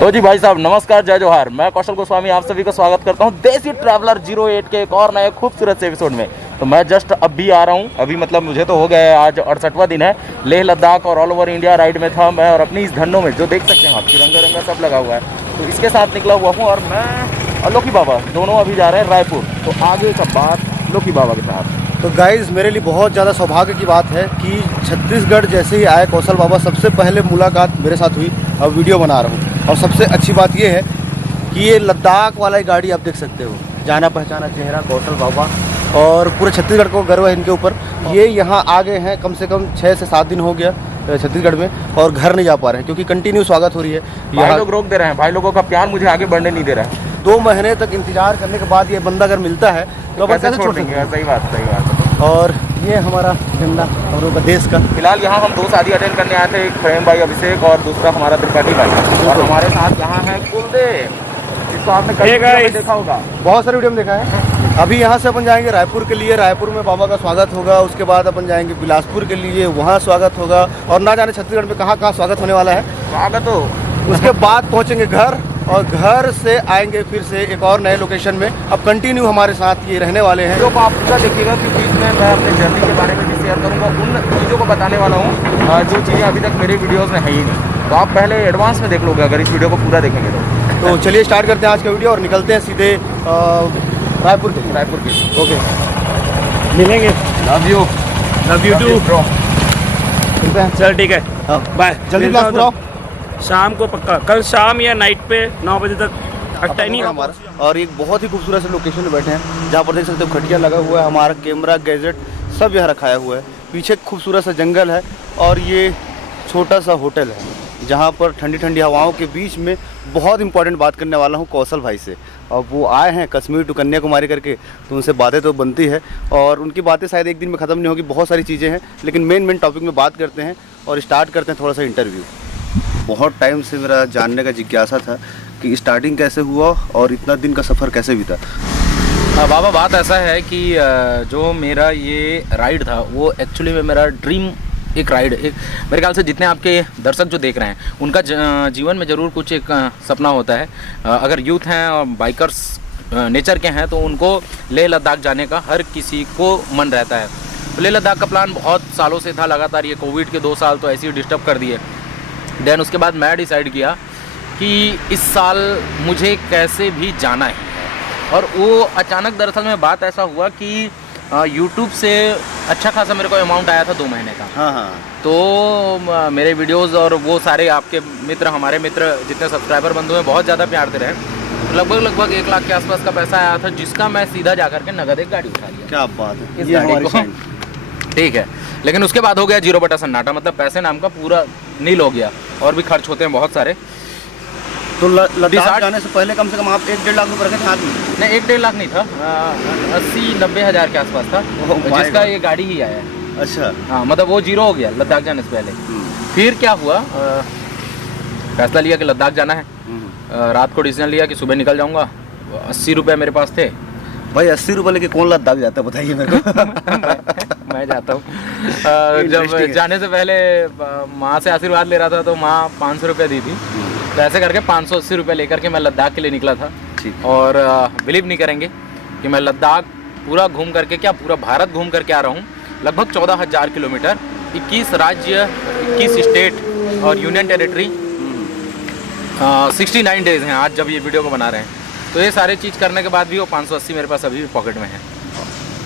तो जी भाई साहब नमस्कार, जय जोहार। मैं कौशल गोस्वामी आप सभी का स्वागत करता हूं देसी ट्रैवलर 08 के एक और नए खूबसूरत से एपिसोड में। तो मैं जस्ट अभी आ रहा हूं, अभी मतलब मुझे तो हो गया है, आज 68वां दिन है। लेह लद्दाख और ऑल ओवर इंडिया राइड में था मैं, और अपनी इस धनों में जो देख सकते हैं आप, तिरंगा रंगा सब लगा हुआ है, तो इसके साथ निकला हुआ हूँ। और मैं और लोकी बाबा दोनों अभी जा रहे हैं रायपुर। तो आगे का बात लोकी बाबा के साथ। तो गाइज़, मेरे लिए बहुत ज़्यादा सौभाग्य की बात है कि छत्तीसगढ़ जैसे ही आए कौशल बाबा, सबसे पहले मुलाकात मेरे साथ हुई और वीडियो बना रहा हूँ। और सबसे अच्छी बात ये है कि ये लद्दाख वाला गाड़ी आप देख सकते हो, जाना पहचाना चेहरा कौशल बाबा, और पूरे छत्तीसगढ़ को गर्व है इनके ऊपर। ये यहाँ आ गए हैं, कम से कम 6 से 7 दिन हो गया छत्तीसगढ़ में, और घर नहीं जा पा रहे हैं क्योंकि कंटिन्यू स्वागत हो रही है। भाई लोग रोक दे रहे हैं, भाई लोगों का प्यार मुझे आगे बढ़ने नहीं दे रहा है। 2 महीने तक इंतजार करने के बाद ये बंदा अगर मिलता है तो अपन कैसे छोड़ देंगे। सही बात, सही बात। और ये हमारा झंडा हम लोग का देश का। फिलहाल यहाँ हम 2 शादी अटेंड करने आए थे, एक प्रेम भाई अभिषेक और दूसरा हमारा त्रिपाठी भाई, और हमारे साथ यहाँ है कुलदेव, जिसको आपने कई वीडियो में देखा होगा, बहुत सारे वीडियो में देखा है। अभी यहाँ से अपन जाएंगे रायपुर के लिए, रायपुर में बाबा का स्वागत होगा। उसके बाद अपन जाएंगे बिलासपुर के लिए, वहाँ स्वागत होगा, और ना जाने छत्तीसगढ़ में कहाँ कहाँ स्वागत होने वाला है। स्वागत हो। उसके बाद पहुँचेंगे घर, और घर से आएंगे फिर से एक और नए लोकेशन में। अब कंटिन्यू हमारे साथ ये रहने वाले हैं। वीडियो को आप पूरा देखिएगा कि बीच में मैं अपने जर्नी के बारे में भी शेयर करूँगा, उन चीज़ों को बताने वाला हूँ जो चीज़ें अभी तक मेरे वीडियोज़ में है ही नहीं। तो आप पहले एडवांस में देख लोगे अगर इस वीडियो को पूरा देखेंगे तो चलिए स्टार्ट करते हैं आज का वीडियो और निकलते हैं सीधे रायपुर के लिए। रायपुर की। ओके, मिलेंगे। Love you too bro. चल ठीक है, हाँ, बाय। जल्दी बिलासपुर आओ। शाम को पक्का, कल शाम या नाइट पे 9 बजे तक टाइम हमारा। और एक बहुत ही खूबसूरत से लोकेशन में बैठे हैं, जहाँ पर देख सकते हो खटिया लगा हुआ है, हमारा कैमरा गैजेट सब यहाँ रखाया हुआ है। पीछे खूबसूरत सा जंगल है, और ये छोटा सा होटल है जहाँ पर ठंडी ठंडी हवाओं के बीच में बहुत इंपॉर्टेंट बात करने वाला हूँ कौशल भाई से। और वो आए हैं कश्मीर टू कन्याकुमारी करके, तो उनसे बातें तो बनती है, और उनकी बातें शायद एक दिन में ख़त्म नहीं होगी, बहुत सारी चीज़ें हैं। लेकिन मेन टॉपिक में बात करते हैं और स्टार्ट करते हैं थोड़ा सा इंटरव्यू। बहुत टाइम से मेरा जानने का जिज्ञासा था कि स्टार्टिंग कैसे हुआ और इतना दिन का सफ़र कैसे बीता। बाबा, बात ऐसा है कि जो मेरा ये राइड था वो एक्चुअली में मेरा ड्रीम एक राइड, एक मेरे ख्याल से जितने आपके दर्शक जो देख रहे हैं उनका जीवन में ज़रूर कुछ एक सपना होता है। अगर यूथ हैं और बाइकर्स नेचर के हैं तो उनको लेह लद्दाख जाने का हर किसी को मन रहता है। तो लेह लद्दाख का प्लान बहुत सालों से था, लगातार ये कोविड के 2 साल तो ऐसे ही डिस्टर्ब कर दिए। देन उसके बाद मैं डिसाइड किया कि इस साल मुझे कैसे भी जाना है, और वो अचानक दरअसल में बात ऐसा हुआ कि यूट्यूब से अच्छा खासा मेरे को अमाउंट आया था 2 महीने का। हाँ। तो मेरे वीडियोस और वो सारे आपके मित्र, हमारे मित्र जितने सब्सक्राइबर बंधु हैं, बहुत ज़्यादा प्यार दे रहे हैं। लगभग 1 लाख के आसपास का पैसा आया था, जिसका मैं सीधा जा करके नगद एक गाड़ी उठा लिया। क्या बात है, इस गाड़ी को, ठीक है। लेकिन उसके बाद हो गया 0 बटा सन्नाटा, मतलब पैसे नाम का पूरा नील हो गया, और भी खर्च होते हैं बहुत सारे। तो लद्दाख जाने से पहले कम से कम आप 1-1.5 लाख रुपये रखे थे हाथ में? नहीं, 1-1.5 लाख नहीं था, 80-90 हज़ार के आसपास था, जिसका ये गाड़ी ही आया है। अच्छा। हाँ, मतलब वो 0 हो गया लद्दाख जाने से पहले। फिर क्या हुआ, फैसला लिया कि लद्दाख जाना है। रात को डिसीजन लिया कि सुबह निकल जाऊँगा। 80 रुपये मेरे पास थे। भाई 80 रुपये लेके कौन लद्दाख जाता है, बताइए मेरे को। मैं जाता हूँ। जब जाने से पहले माँ से आशीर्वाद ले रहा था तो माँ 500 रुपये दी थी, तो ऐसे करके 580 रुपये लेकर के मैं लद्दाख के लिए निकला था। और बिलीव नहीं करेंगे कि मैं लद्दाख पूरा घूम करके, क्या पूरा भारत घूम करके आ रहा हूँ। लगभग 14,000 किलोमीटर, 21 राज्य, 21 स्टेट और यूनियन टेरिटरी, 69 डेज़ हैं आज जब ये वीडियो को बना रहे हैं। तो ये सारे चीज़ करने के बाद भी वो 580 मेरे पास अभी भी पॉकेट में है,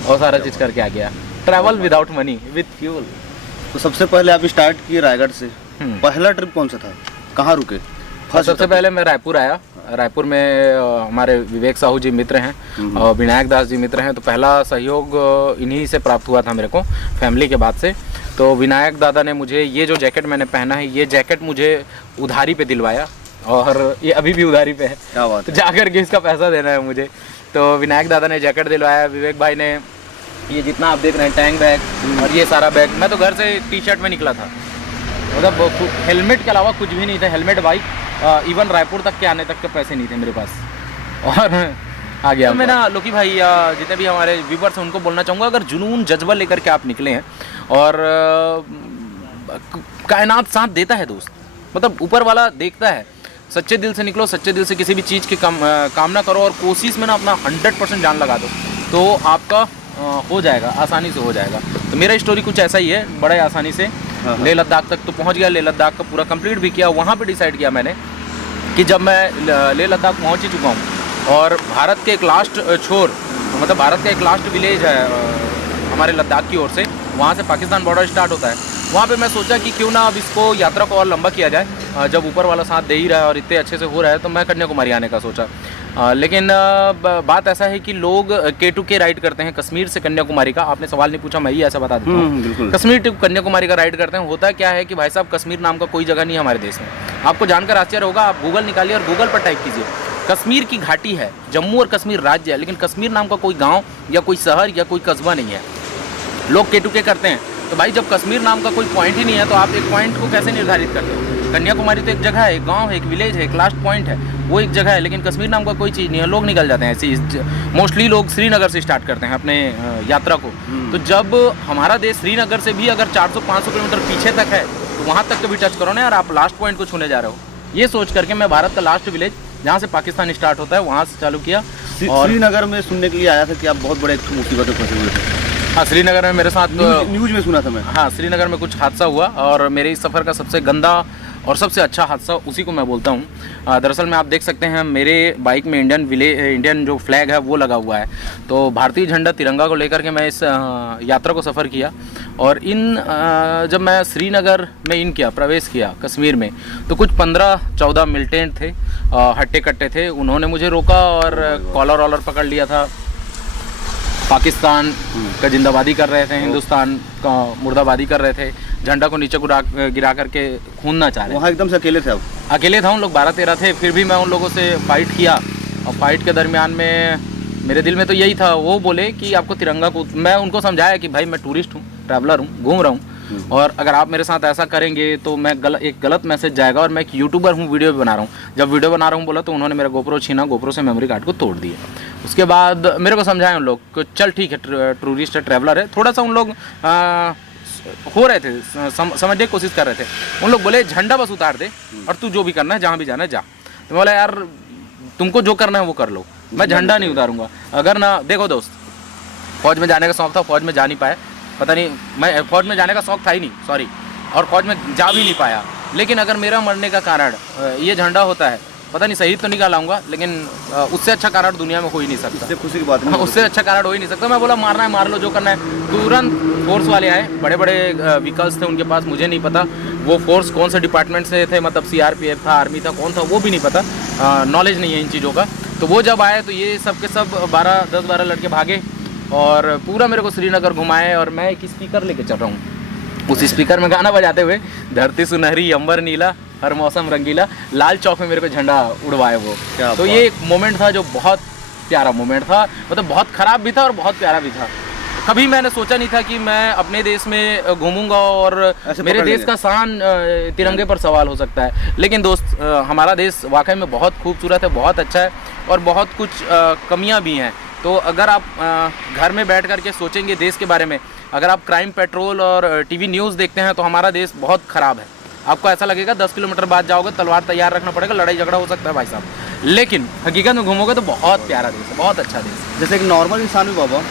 और सारा चीज़ करके आ गया। Travel without money with fuel. तो सबसे पहले आप स्टार्ट किए रायगढ़ से। पहला ट्रिप कौन सा था, कहाँ रुके? सबसे पहले मैं रायपुर आया। रायपुर में हमारे विवेक साहू जी मित्र हैं और विनायक दास जी मित्र हैं, तो पहला सहयोग इन्हीं से प्राप्त हुआ था मेरे को, फैमिली के बाद से। तो विनायक दादा ने मुझे ये जो जैकेट मैंने पहना है, ये जैकेट मुझे उधारी पे दिलवाया, और ये अभी भी उधारी पे है। क्या बात तो जाकर के इसका पैसा देना है मुझे। तो विनायक दादा ने जैकेट दिलवाया, विवेक भाई ने ये जितना आप देख रहे हैं टैंक बैग और ये सारा बैग। मैं तो घर से टी-शर्ट में निकला था, मतलब हेलमेट के अलावा कुछ भी नहीं था। हेलमेट बाइक, इवन रायपुर तक के आने तक के पैसे नहीं थे मेरे पास, और आ गया। तो मैं ना लोकी भाई, जितने भी हमारे व्यूवर्स हैं उनको बोलना चाहूँगा, अगर जुनून जज्बा लेकर के आप निकले हैं और कायनात साथ देता है दोस्त, मतलब ऊपर वाला देखता है, सच्चे दिल से निकलो, सच्चे दिल से किसी भी चीज़ की कामना करो और कोशिश में ना अपना 100% जान लगा दो, तो आपका हो जाएगा, आसानी से हो जाएगा। तो मेरा स्टोरी कुछ ऐसा ही है, बड़े आसानी से लेह लद्दाख तक तो पहुंच गया। लेह लद्दाख का पूरा कंप्लीट भी किया। वहाँ पे डिसाइड किया मैंने कि जब मैं लेह लद्दाख पहुंच ही चुका हूँ और भारत के एक लास्ट छोर, मतलब भारत का एक लास्ट विलेज है हमारे लद्दाख की ओर से, वहाँ से पाकिस्तान बॉर्डर स्टार्ट होता है। वहाँ पे मैं सोचा कि क्यों ना अब इसको यात्रा को और लंबा किया जाए, जब ऊपर वाला साथ दे ही रहा है और इतने अच्छे से हो रहा है, तो मैं कन्याकुमारी आने का सोचा। लेकिन बात ऐसा है कि लोग K2K राइड करते हैं कश्मीर से कन्याकुमारी का। आपने सवाल नहीं पूछा, मैं ही ऐसा बता देता हूँ। कश्मीर टू कन्याकुमारी का राइड करते हैं। होता क्या है कि भाई साहब, कश्मीर नाम का कोई जगह नहीं है हमारे देश में। आपको जानकर आश्चर्य होगा, आप गूगल निकालिए और गूगल पर टाइप कीजिए, कश्मीर की घाटी है, जम्मू और कश्मीर राज्य है, लेकिन कश्मीर नाम का कोई गाँव या कोई शहर या कोई कस्बा नहीं है। लोग K2K करते हैं, तो भाई जब कश्मीर नाम का कोई पॉइंट ही नहीं है, तो आप एक पॉइंट को कैसे निर्धारित करते हो? कन्याकुमारी तो एक जगह है, एक गांव है, एक विलेज है, एक लास्ट पॉइंट है, वो एक जगह है, लेकिन कश्मीर नाम का कोई चीज़ नहीं है। लोग निकल जाते हैं ऐसे, मोस्टली लोग श्रीनगर से स्टार्ट करते हैं अपने यात्रा को। तो जब हमारा देश श्रीनगर से भी अगर 400-500 किलोमीटर पीछे तक है, तो वहाँ तक कभी टच करो ना यार, आप लास्ट पॉइंट को छूने जा रहे हो। ये सोच करके मैं भारत का लास्ट विलेज, जहाँ से पाकिस्तान स्टार्ट होता है, वहाँ से चालू किया। और श्रीनगर में सुनने के लिए आया था कि आप बहुत बड़े मुसीबत में फंसे हुए थे। हाँ, श्रीनगर में मेरे साथ न्यूज़ में सुना था मैं। हाँ, श्रीनगर में कुछ हादसा हुआ और मेरे इस सफ़र का सबसे गंदा और सबसे अच्छा हादसा उसी को मैं बोलता हूँ। दरअसल में आप देख सकते हैं मेरे बाइक में इंडियन जो फ्लैग है वो लगा हुआ है। तो भारतीय झंडा तिरंगा को लेकर के मैं इस यात्रा को सफ़र किया। और जब मैं श्रीनगर में किया, प्रवेश किया कश्मीर में, तो कुछ 15-14 मिलिटेंट थे, हट्टे कट्टे थे। उन्होंने मुझे रोका और कॉलर वॉलर पकड़ लिया था। पाकिस्तान का जिंदाबादी कर रहे थे, हिंदुस्तान का मुर्दाबादी कर रहे थे, झंडा को नीचे गिरा करके खूनना चाह रहे थे। वहाँ एकदम से अकेले थे आप? अकेले था, उन लोग 12-13 थे। फिर भी मैं उन लोगों से फाइट किया और फाइट के दरमियान में मेरे दिल में तो यही था, वो बोले कि आपको तिरंगा को, मैं उनको समझाया कि भाई मैं टूरिस्ट हूँ, ट्रैवलर हूँ, घूम रहा हूँ, और अगर आप मेरे साथ ऐसा करेंगे तो मैं एक गलत मैसेज जाएगा। और मैं एक यूट्यूबर हूँ, वीडियो बना रहा हूँ। जब वीडियो बना रहा हूँ बोला, तो उन्होंने मेरा गोप्रो छीना, गोप्रो से मेमोरी कार्ड को तोड़ दिया। उसके बाद मेरे को समझाया उन लोग कि चल ठीक है, टूरिस्ट है, ट्रैवलर है। थोड़ा सा उन लोग हो रहे थे, समझने की कोशिश कर रहे थे। उन लोग बोले झंडा बस उतार दे और तू जो भी करना है, जहाँ भी जाना है जा। तो बोला यार तुमको जो करना है वो कर लो, मैं झंडा नहीं उतारूंगा। अगर ना, देखो दोस्त, फौज में जाने का शौक था, फौज में जा नहीं पाया, पता नहीं, मैं फौज में जाने का शौक था ही नहीं, सॉरी, और फौज में जा भी नहीं पाया। लेकिन अगर मेरा मरने का कारण ये झंडा होता है, पता नहीं शहीद तो नहीं कहलाऊंगा, लेकिन उससे अच्छा कारण दुनिया में हो ही नहीं सकता। इससे खुशी की बात नहीं, उससे अच्छा कारण हो ही नहीं सकता। मैं बोला मारना है मार लो, जो करना है। तुरंत फोर्स वाले आए, बड़े बड़े व्हीकल्स थे उनके पास, मुझे नहीं पता वो फोर्स कौन से डिपार्टमेंट से थे, मतलब CRPF था, आर्मी था, कौन था वो भी नहीं पता, नॉलेज नहीं है इन चीज़ों का। तो वो जब आए तो ये सब के सब 10-12 लड़के भागे और पूरा मेरे को श्रीनगर घुमाए। और मैं एक स्पीकर लेके चल रहा हूँ, उस स्पीकर में गाना बजाते हुए, धरती सुनहरी अंबर नीला हर मौसम रंगीला, लाल चौक में मेरे को झंडा उड़वाए वो। तो ये एक मोमेंट था जो बहुत प्यारा मोमेंट था, मतलब बहुत ख़राब भी था और बहुत प्यारा भी था। कभी मैंने सोचा नहीं था कि मैं अपने देश में घूमूंगा और मेरे देश का शान तिरंगे पर सवाल हो सकता है। लेकिन दोस्त, हमारा देश वाकई में बहुत खूबसूरत है, बहुत अच्छा है और बहुत कुछ कमियां भी हैं। तो अगर आप घर में बैठ करके सोचेंगे देश के बारे में, अगर आप क्राइम पेट्रोल और TV न्यूज़ देखते हैं, तो हमारा देश बहुत ख़राब है। आपको ऐसा लगेगा 10 किलोमीटर बाद जाओगे, तलवार तैयार रखना पड़ेगा, लड़ाई झगड़ा हो सकता है भाई साहब। लेकिन हकीकत में घूमोगे तो बहुत प्यारा देश है, बहुत अच्छा देश है। जैसे एक नॉर्मल इंसान भी बाबा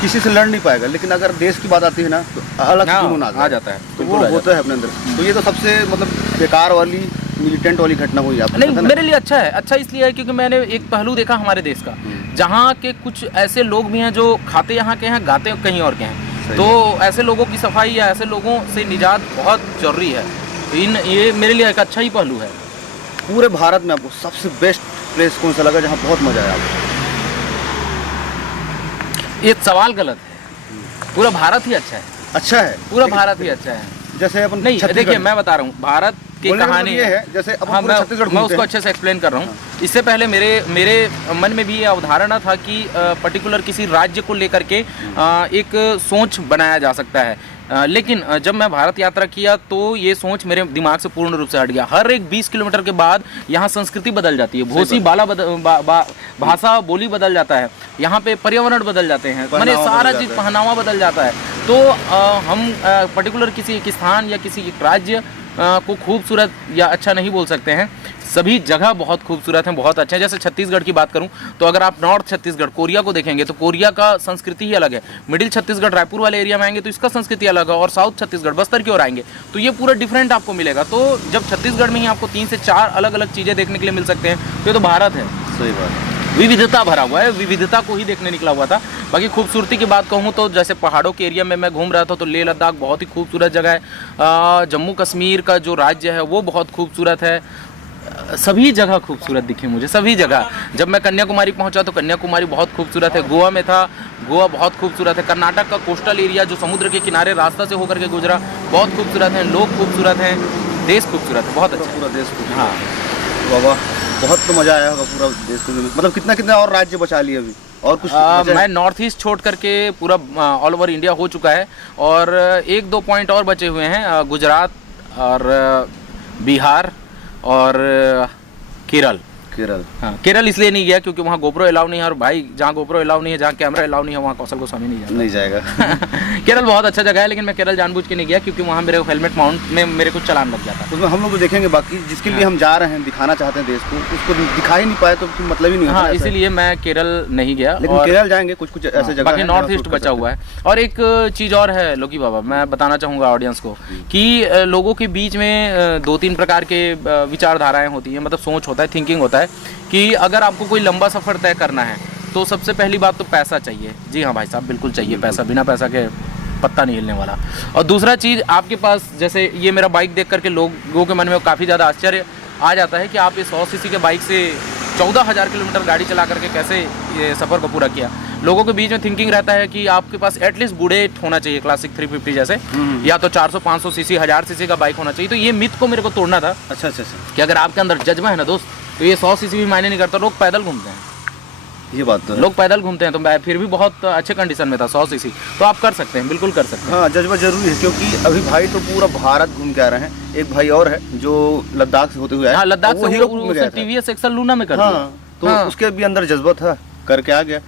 किसी से लड़ नहीं पाएगा, लेकिन अगर देश की बात आती है ना, तो अलग जुनून आ जाता है, तो वो होता है अपने अंदर। तो ये तो सबसे मतलब बेकार वाली, मिलिटेंट वाली घटना हुई आप? नहीं, मेरे लिए अच्छा है। अच्छा इसलिए है क्योंकि मैंने एक पहलू देखा हमारे देश का, जहाँ के कुछ ऐसे लोग भी हैं जो खाते यहाँ के हैं, गाते कहीं और के हैं। तो ऐसे लोगों की सफाई या ऐसे लोगों से निजात बहुत जरूरी है। ये मेरे लिए एक अच्छा ही पहलू है। पूरे भारत में आपको सबसे बेस्ट प्लेस कौन सा लगा जहाँ बहुत मजा आया आपको? ये सवाल गलत है, पूरा भारत ही अच्छा है। अच्छा है, पूरा भारत ही अच्छा है। जैसे अपन नहीं, देखिए मैं बता रहा हूँ, भारत की कहानी ये है, जैसे अपन पूरे छत्तीसगढ़ मैं उसको अच्छे से एक्सप्लेन कर रहा हूँ। इससे पहले मेरे मन में भी ये अवधारणा था कि पर्टिकुलर किसी राज्य को लेकर के एक सोच बनाया जा सकता है। लेकिन जब मैं भारत यात्रा किया तो ये सोच मेरे दिमाग से पूर्ण रूप से हट गया। हर एक 20 किलोमीटर के बाद यहाँ संस्कृति बदल जाती है, भोसी बाला भाषा बोली बदल जाता है, यहाँ पे पर्यावरण बदल जाते हैं, मैंने सारा चीज़, पहनावा बदल जाता है। तो हम पर्टिकुलर किसी एक स्थान या किसी एक राज्य को खूबसूरत या अच्छा नहीं बोल सकते हैं, सभी जगह बहुत खूबसूरत हैं, बहुत अच्छे हैं। जैसे छत्तीसगढ़ की बात करूं तो अगर आप नॉर्थ छत्तीसगढ़ कोरिया को देखेंगे तो कोरिया का संस्कृति ही अलग है। मिडिल छत्तीसगढ़ रायपुर वाले एरिया में आएंगे तो इसका संस्कृति अलग है, और साउथ छत्तीसगढ़ बस्तर की ओर आएंगे तो ये पूरा डिफरेंट आपको मिलेगा। तो जब छत्तीसगढ़ में ही आपको 3 से 4 अलग अलग चीज़ें देखने के लिए मिल सकते हैं तो ये तो भारत है। सही बात है। विविधता भरा हुआ है, विविधता को ही देखने निकला हुआ था। बाकी खूबसूरती की बात कहूँ तो जैसे पहाड़ों के एरिया में मैं घूम रहा था तो लेह लद्दाख बहुत ही खूबसूरत जगह है। जम्मू कश्मीर का जो राज्य है वो बहुत खूबसूरत है। सभी जगह खूबसूरत दिखी मुझे, सभी जगह। जब मैं कन्याकुमारी पहुंचा तो कन्याकुमारी बहुत खूबसूरत है। गोवा में था, गोवा बहुत खूबसूरत है। कर्नाटक का कोस्टल एरिया जो समुद्र के किनारे रास्ता से होकर के गुजरा, बहुत खूबसूरत है। लोग खूबसूरत हैं, देश खूबसूरत है, बहुत अच्छा। पूरा देश खूबसूरत। हाँ बाबा बहुत तो मज़ा आया होगा पूरा देश को। मतलब कितना कितना और राज्य बचा लिए अभी, और कुछ बचा है? मैं नॉर्थ ईस्ट छोड़ करके पूरा ऑल ओवर इंडिया हो चुका है, और 1-2 पॉइंट और बचे हुए हैं, गुजरात और बिहार और केरल। केरल। हाँ, केरल इसलिए नहीं गया क्योंकि वहाँ गोप्रो अलाउ नहीं है, और भाई जहाँ गोप्रो अलाउ नहीं है, जहाँ कैमरा अलाउ नहीं है, वहाँ कौशल गोस्वामी नहीं जाएगा। केरल बहुत अच्छा जगह है, लेकिन मैं केरल जानबूझ के नहीं गया क्योंकि वहाँ मेरे हेलमेट माउंट में मेरे को चालान लग जाता। उसमें हम लोग तो देखेंगे, बाकी जिसके लिए हम जा रहे हैं, दिखाना चाहते हैं देश को, उसको दिखा ही नहीं पाए तो मतलब ही नहीं होता। हाँ, इसीलिए मैं केरल नहीं गया। लेकिन केरल जाएंगे, कुछ कुछ ऐसे जगह बाकी नॉर्थ ईस्ट बचा हुआ है। और एक चीज़ और है लोकी बाबा, मैं बताना चाहूँगा ऑडियंस को कि लोगों के बीच में 2-3 प्रकार के विचारधाराएँ होती हैं, मतलब सोच होता है, थिंकिंग होता है कि अगर आपको कोई लंबा सफ़र तय करना है तो सबसे पहली बात तो पैसा चाहिए। जी हाँ भाई साहब, बिल्कुल चाहिए पैसा, बिना पैसा के पत्ता नहीं हिलने वाला। और दूसरा चीज़, आपके पास जैसे ये मेरा बाइक देख करके लोगों के मन में काफ़ी ज़्यादा आश्चर्य आ जाता है कि आप ये 100 सीसी के बाइक से 14,000 किलोमीटर गाड़ी चला करके कैसे ये सफ़र को पूरा किया। लोगों के बीच में थिंकिंग रहता है कि आपके पास एटलीस्ट बुलेट होना चाहिए, क्लासिक 350 जैसे, या तो 400-500 सीसी 1000 सीसी का बाइक होना चाहिए। तो ये मिथ को मेरे को तोड़ना था। अच्छा कि अगर आपके अंदर जज्बा है ना दोस्त, तो ये 100 सीसी भी मायने नहीं करता। लोग पैदल घूमते हैं, ये बात तो है। लोग पैदल घूमते हैं, तो मैं फिर भी बहुत अच्छे कंडीशन में था 100 सीसी, तो आप कर सकते हैं, बिल्कुल कर सकते हैं। हाँ, जज्बा जरूरी है, क्योंकि अभी भाई तो पूरा भारत घूम के आ रहे हैं। एक भाई और है जो लद्दाख से होते हुए आए। हाँ, लद्दाख से हीरो वो टीवीएस एक्सल लूना में कर दिया। हाँ, तो उसके भी अंदर जज्बा था, करके आ गया।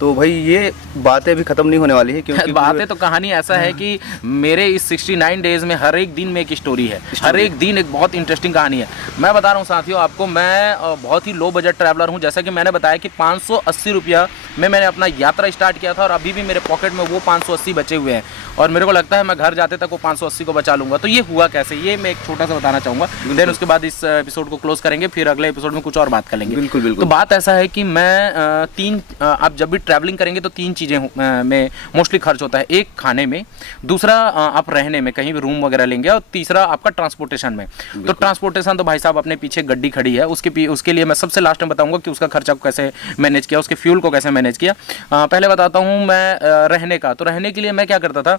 तो भाई ये बातें भी खत्म नहीं होने वाली है, क्योंकि बातें तो कहानी ऐसा है कि मेरे इस 69 डेज में हर एक दिन में एक स्टोरी है, हर एक दिन एक बहुत इंटरेस्टिंग कहानी है। मैं बता रहा हूँ साथियों आपको, मैं बहुत ही लो बजट ट्रैवलर हूँ। जैसा कि मैंने बताया कि 580 रुपया में मैंने अपना यात्रा स्टार्ट किया था, और अभी भी मेरे पॉकेट में वो 580 बचे हुए हैं, और मेरे को लगता है मैं घर जाते तक वो 580 को बचा लूँगा। तो ये हुआ कैसे, ये मैं एक छोटा सा बताना चाहूँगा। देन उसके बाद इस एपिसोड को क्लोज करेंगे, फिर अगले एपिसोड में कुछ और बात करेंगे। बिल्कुल बिल्कुल। तो बात ऐसा है कि मैं आप जब भी ट्रैवलिंग करेंगे तो 3 चीज़ें में मोस्टली खर्च होता है। एक खाने में, दूसरा आप रहने में, कहीं भी रूम वगैरह लेंगे, और तीसरा आपका ट्रांसपोर्टेशन में। तो ट्रांसपोर्टेशन तो भाई साहब अपने पीछे गड्डी खड़ी है, उसके लिए मैं सबसे लास्ट में बताऊंगा कि उसका खर्चा को कैसे मैनेज किया, उसके फ्यूल को कैसे मैनेज किया। पहले बताता हूँ मैं रहने का। तो रहने के लिए मैं क्या करता था,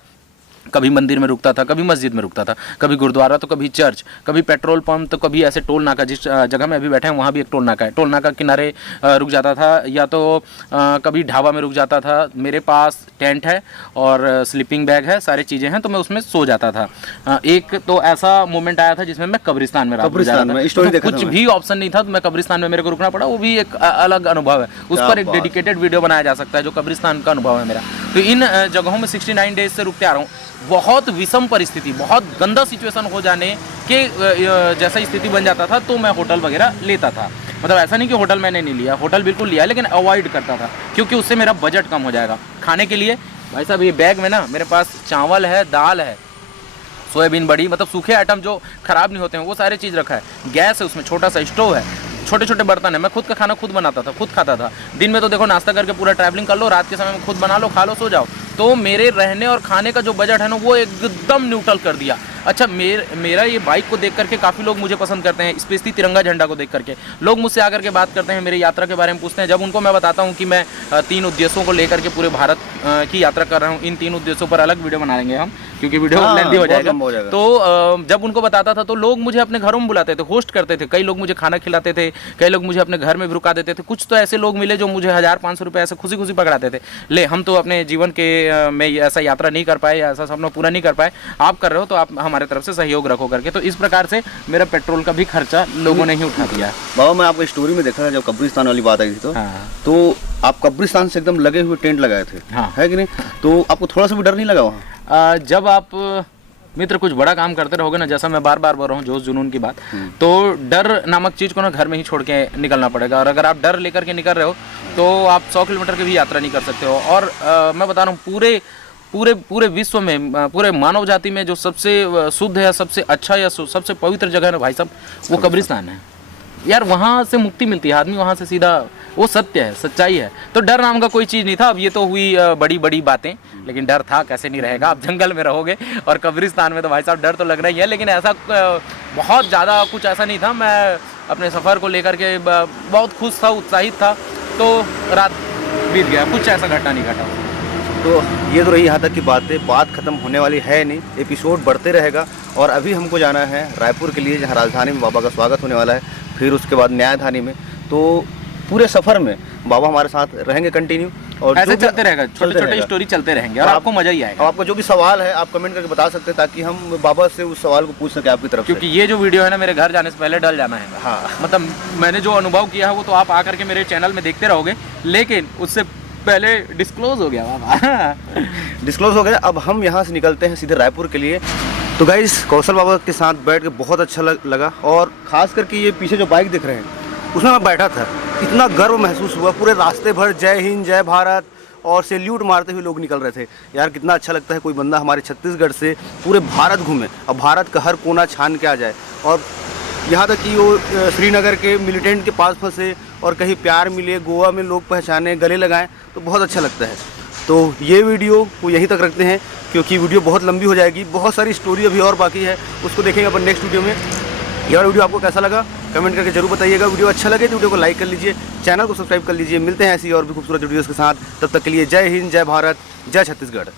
कभी मंदिर में रुकता था, कभी मस्जिद में रुकता था, कभी गुरुद्वारा, तो कभी चर्च, कभी पेट्रोल पंप, तो कभी ऐसे टोल नाका, जिस जगह में अभी बैठे हैं वहाँ भी एक टोल नाका है, टोल नाका किनारे रुक जाता था, या तो कभी ढाबा में रुक जाता था। मेरे पास टेंट है और स्लीपिंग बैग है, सारी चीज़ें हैं, तो मैं उसमें सो जाता था। एक तो ऐसा मोमेंट आया था जिसमें मैं कब्रिस्तान में रात में कुछ भी ऑप्शन नहीं था, तो मैं कब्रिस्तान में मेरे को रुकना पड़ा। वो भी एक अलग अनुभव है, उस पर एक डेडिकेटेड वीडियो बनाया जा सकता है, जो कब्रिस्तान का अनुभव है मेरा। तो इन जगहों में 69 डेज से रुकते आ रहा हूँ। बहुत विषम परिस्थिति, बहुत गंदा सिचुएशन हो जाने के जैसा स्थिति बन जाता था, तो मैं होटल वगैरह लेता था। मतलब ऐसा नहीं कि होटल मैंने नहीं लिया, होटल बिल्कुल लिया, लेकिन अवॉइड करता था, क्योंकि उससे मेरा बजट कम हो जाएगा। खाने के लिए भाई साहब, ये बैग में ना मेरे पास चावल है, दाल है, सोयाबीन बड़ी, मतलब सूखे आइटम जो खराब नहीं होते हैं, वो सारी चीज़ रखा है। गैस है, उसमें छोटा सा स्टोव है, छोटे छोटे बर्तन है। मैं खुद का खाना खुद बनाता था, खुद खाता था। दिन में तो देखो नाश्ता करके पूरा ट्रैवलिंग कर लो, रात के समय में खुद बना लो, खा लो, सो जाओ। तो मेरे रहने और खाने का जो बजट है ना, वो एकदम न्यूट्रल कर दिया। अच्छा, मेरा ये बाइक को देख करके काफ़ी लोग मुझे पसंद करते हैं, स्पेशली तिरंगा झंडा को देख करके। लोग मुझसे आकर के बात करते हैं, मेरी यात्रा के बारे में पूछते हैं। जब उनको मैं बताता हूँ कि मैं 3 उद्देश्यों को लेकर के पूरे भारत की यात्रा कर रहा हूँ, इन 3 उद्देश्यों पर अलग वीडियो बना लेंगे हम, क्योंकि वीडियो लेंथी हो जाएगा। तो जब उनको बताता था तो लोग मुझे अपने घरों में बुलाते थे, होस्ट करते थे। कई लोग मुझे खाना खिलाते थे, कई लोग मुझे अपने घर में भी रुका देते थे। कुछ तो ऐसे लोग मिले जो मुझे 1000-500 रुपये ऐसे खुशी खुशी पकड़ाते थे। ले, हम तो अपने जीवन के में ऐसा यात्रा नहीं कर पाए, ऐसा सपना पूरा नहीं कर पाए, आप कर रहे हो तो आप हमारे तरफ से सहयोग रखो करके। तो इस प्रकार से मेरा पेट्रोल का भी खर्चा लोगों ने ही उठा दिया। बाबा, मैं आपको स्टोरी में देखा था, जब कब्रिस्तान वाली बात आई थी तो आप कब्रिस्तान से एकदम लगे हुए टेंट लगाए थे, हाँ, है कि नहीं? तो आपको थोड़ा सा भी डर नहीं लगा वहाँ? जब आप मित्र कुछ बड़ा काम करते रहोगे ना, जैसा मैं बार बार बोल रहा हूँ जोश जुनून की बात, तो डर नामक चीज़ को ना घर में ही छोड़ के निकलना पड़ेगा। और अगर आप डर लेकर के निकल रहे हो तो आप 100 किलोमीटर की भी यात्रा नहीं कर सकते हो। और मैं बता रहा हूँ पूरे विश्व में, पूरे मानव जाति में जो सबसे शुद्ध है, सबसे अच्छा या सबसे पवित्र जगह है ना भाई साहब, वो कब्रिस्तान है यार। वहाँ से मुक्ति मिलती है, आदमी वहाँ से सीधा, वो सत्य है, सच्चाई है। तो डर नाम का कोई चीज़ नहीं था। अब ये तो हुई बड़ी बड़ी बातें, लेकिन डर था कैसे नहीं रहेगा। आप जंगल में रहोगे और कब्रिस्तान में तो भाई साहब डर तो लग रहा ही है। लेकिन ऐसा बहुत ज़्यादा कुछ ऐसा नहीं था। मैं अपने सफ़र को लेकर के बहुत खुश था, उत्साहित था। तो रात बीत गया, कुछ ऐसा घटना नहीं घटा। तो ये तो रही यहाँ तक की बात ख़त्म होने वाली है नहीं, एपिसोड बढ़ते रहेगा। और अभी हमको जाना है रायपुर के लिए, जहाँ राजधानी में बाबा का स्वागत होने वाला है, फिर उसके बाद न्यायधानी में। तो पूरे सफ़र में बाबा हमारे साथ रहेंगे कंटिन्यू, और ऐसे चलते रहेगा, छोटे छोटे स्टोरी चलते रहेंगे और आपको मज़ा ही आएगा। आपको जो भी सवाल है आप कमेंट करके बता सकते हैं, ताकि हम बाबा से उस सवाल को पूछ सकें आपकी तरफ से। क्योंकि ये जो वीडियो है ना, मेरे घर जाने से पहले डल जाना है। हाँ, मतलब मैंने जो अनुभव किया है वो तो आप आकर के मेरे चैनल में देखते रहोगे, लेकिन उससे पहले डिस्क्लोज हो गया बाबा। डिस्क्लोज हो गया। अब हम यहाँ से निकलते हैं सीधे रायपुर के लिए। तो गाइस, कौशल बाबा के साथ बैठ के बहुत अच्छा लगा। और ख़ास करके ये पीछे जो बाइक दिख रहे हैं, उसमें मैं बैठा था, इतना गर्व महसूस हुआ। पूरे रास्ते भर जय हिंद, जय भारत और सैल्यूट मारते हुए लोग निकल रहे थे। यार कितना अच्छा लगता है कोई बंदा हमारे छत्तीसगढ़ से पूरे भारत घूमे और भारत का हर कोना छान के आ जाए। और यहाँ तक कि वो श्रीनगर के मिलिटेंट के पास फंसे और कहीं प्यार मिले, गोवा में लोग पहचाने, गले लगाएं, तो बहुत अच्छा लगता है। तो ये वीडियो को यहीं तक रखते हैं, क्योंकि वीडियो बहुत लंबी हो जाएगी। बहुत सारी स्टोरी अभी और बाकी है, उसको देखेंगे अपन नेक्स्ट वीडियो में। यह वीडियो आपको कैसा लगा कमेंट करके जरूर बताइएगा। वीडियो अच्छा लगे तो वीडियो को लाइक कर लीजिए, चैनल को सब्सक्राइब कर लीजिए। मिलते हैं ऐसी और भी खूबसूरत वीडियोज़ के साथ। तब तक के लिए जय हिंद, जय भारत, जय छत्तीसगढ़।